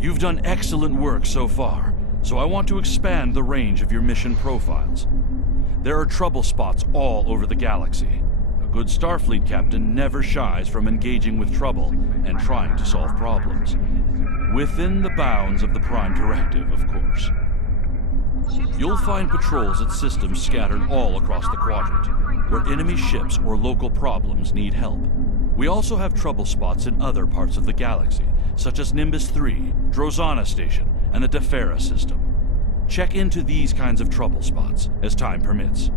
You've done excellent work so far, so I want to expand the range of your mission profiles. There are trouble spots all over the galaxy. A good Starfleet captain never shies from engaging with trouble and trying to solve problems. Within the bounds of the Prime Directive, of course. You'll find patrols at systems scattered all across the quadrant, where enemy ships or local problems need help. We also have trouble spots in other parts of the galaxy, such as Nimbus 3, Drozana Station, and the Defera system. Check into these kinds of trouble spots as time permits.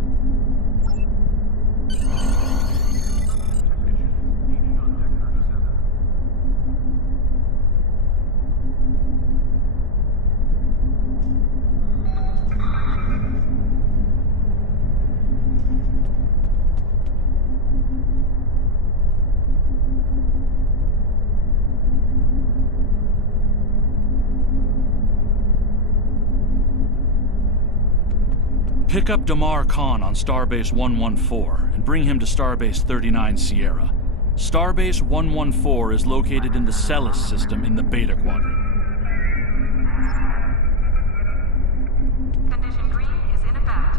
Pick up Damar Khan on Starbase 114 and bring him to Starbase 39 Sierra. Starbase 114 is located in the Celis system in the Beta Quadrant. Condition green is in effect.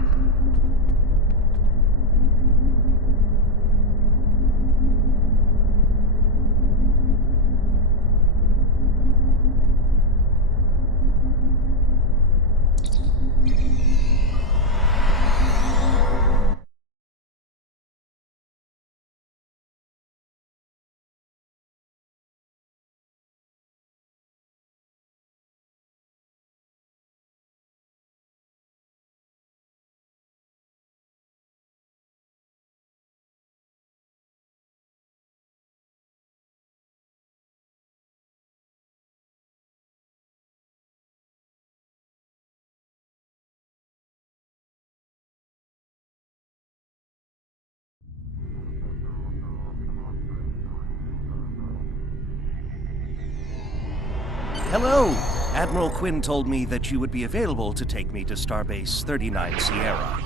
Hello! Admiral Quinn told me that you would be available to take me to Starbase 39 Sierra.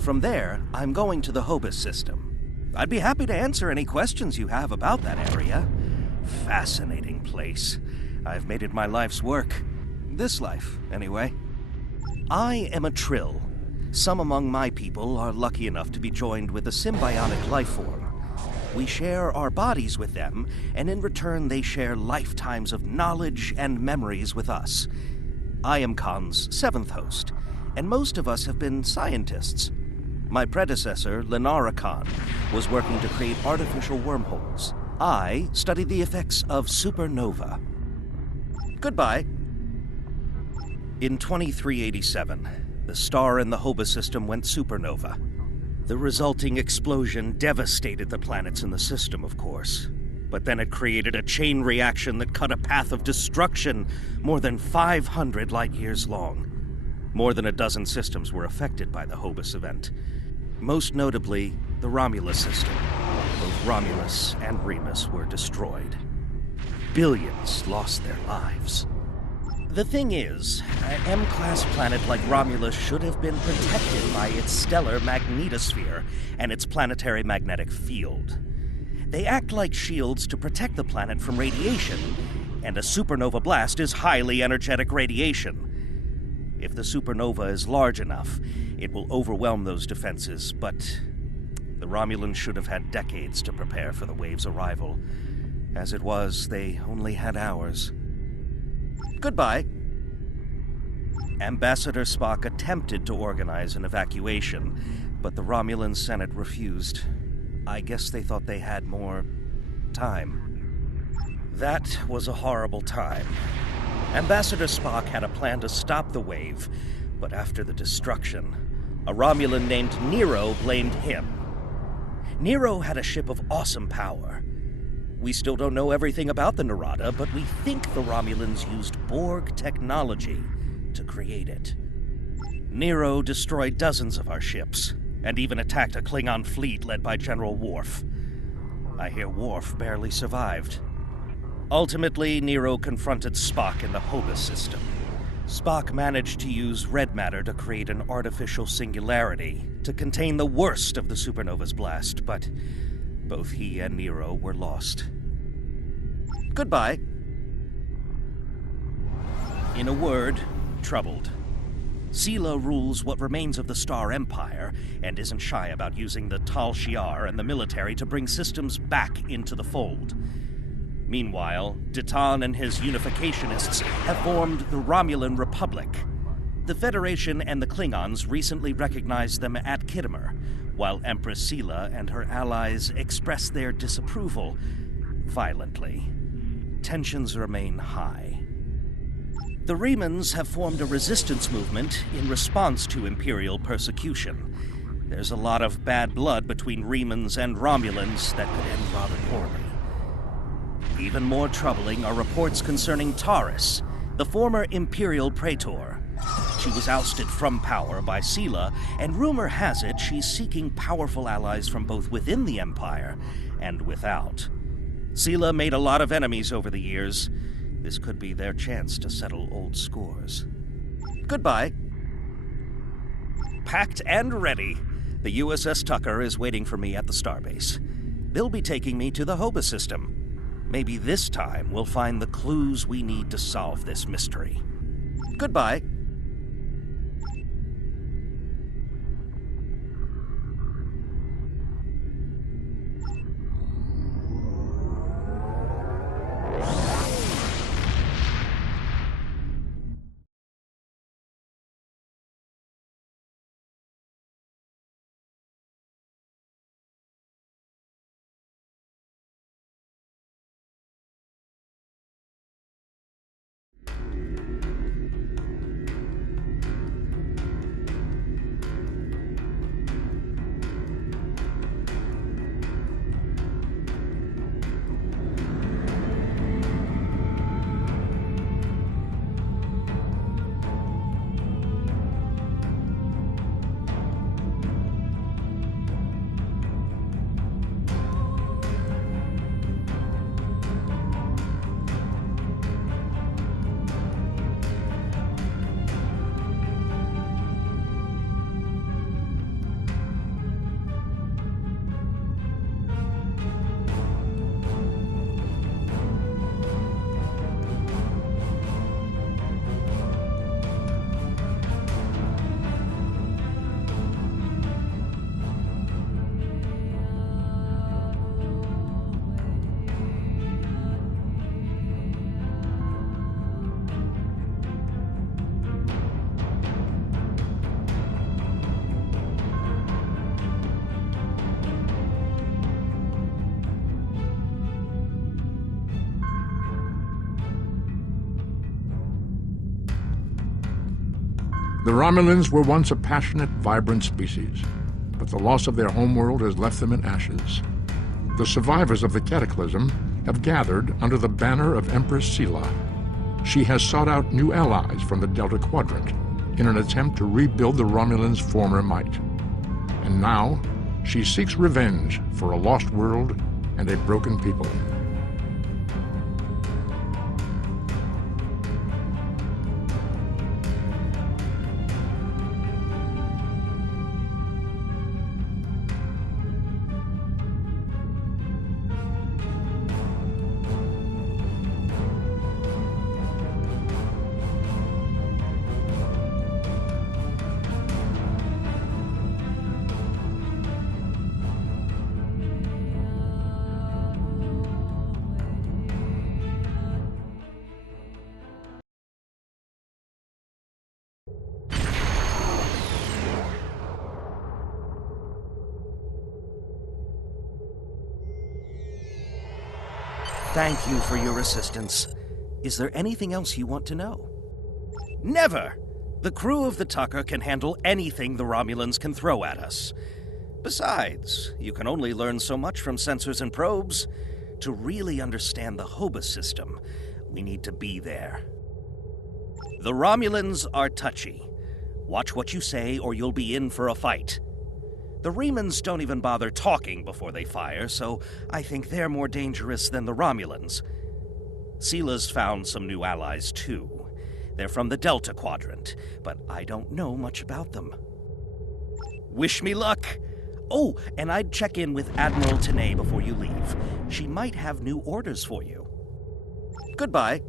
From there, I'm going to the Hobus system. I'd be happy to answer any questions you have about that area. Fascinating place. I've made it my life's work. This life, anyway. I am a Trill. Some among my people are lucky enough to be joined with a symbiotic life form. We share our bodies with them, and in return they share lifetimes of knowledge and memories with us. I am Khan's 7th host, and most of us have been scientists. My predecessor, Lenara Khan, was working to create artificial wormholes. I studied the effects of supernova. Goodbye. In 2387, the star in the Hobus system went supernova. The resulting explosion devastated the planets in the system, of course. But then it created a chain reaction that cut a path of destruction more than 500 light-years long. More than a dozen systems were affected by the Hobus event. Most notably, the Romulus system. Both Romulus and Remus were destroyed. Billions lost their lives. The thing is, an M-class planet like Romulus should have been protected by its stellar magnetosphere and its planetary magnetic field. They act like shields to protect the planet from radiation, and a supernova blast is highly energetic radiation. If the supernova is large enough, it will overwhelm those defenses, but the Romulans should have had decades to prepare for the wave's arrival. As it was, they only had hours. Goodbye. Ambassador Spock attempted to organize an evacuation, but the Romulan Senate refused. I guess they thought they had more time. That was a horrible time. Ambassador Spock had a plan to stop the wave, but after the destruction, a Romulan named Nero blamed him. Nero had a ship of awesome power. We still don't know everything about the Narada, but we think the Romulans used Borg technology to create it. Nero destroyed dozens of our ships, and even attacked a Klingon fleet led by General Worf. I hear Worf barely survived. Ultimately, Nero confronted Spock in the Hobus system. Spock managed to use red matter to create an artificial singularity to contain the worst of the supernova's blast, but both he and Nero were lost. Goodbye. In a word, troubled. Sela rules what remains of the Star Empire, and isn't shy about using the Tal Shiar and the military to bring systems back into the fold. Meanwhile, Ditan and his unificationists have formed the Romulan Republic. The Federation and the Klingons recently recognized them at Khitomer, while Empress Sela and her allies express their disapproval violently. Tensions remain high. The Remans have formed a resistance movement in response to Imperial persecution. There's a lot of bad blood between Remans and Romulans that could end rather poorly. Even more troubling are reports concerning Taurus, the former Imperial Praetor. She was ousted from power by Sela, and rumor has it she's seeking powerful allies from both within the Empire and without. Sela made a lot of enemies over the years. This could be their chance to settle old scores. Goodbye. Packed and ready. The USS Tucker is waiting for me at the starbase. They'll be taking me to the Hoba system. Maybe this time we'll find the clues we need to solve this mystery. Goodbye. The Romulans were once a passionate, vibrant species, but the loss of their homeworld has left them in ashes. The survivors of the Cataclysm have gathered under the banner of Empress Sela. She has sought out new allies from the Delta Quadrant in an attempt to rebuild the Romulans' former might. And now, she seeks revenge for a lost world and a broken people. Thank you for your assistance. Is there anything else you want to know? Never! The crew of the Tucker can handle anything the Romulans can throw at us. Besides, you can only learn so much from sensors and probes. To really understand the Hoba system, we need to be there. The Romulans are touchy. Watch what you say or you'll be in for a fight. The Remans don't even bother talking before they fire, so I think they're more dangerous than the Romulans. Sela's found some new allies, too. They're from the Delta Quadrant, but I don't know much about them. Wish me luck! Oh, and I'd check in with Admiral Tenay before you leave. She might have new orders for you. Goodbye.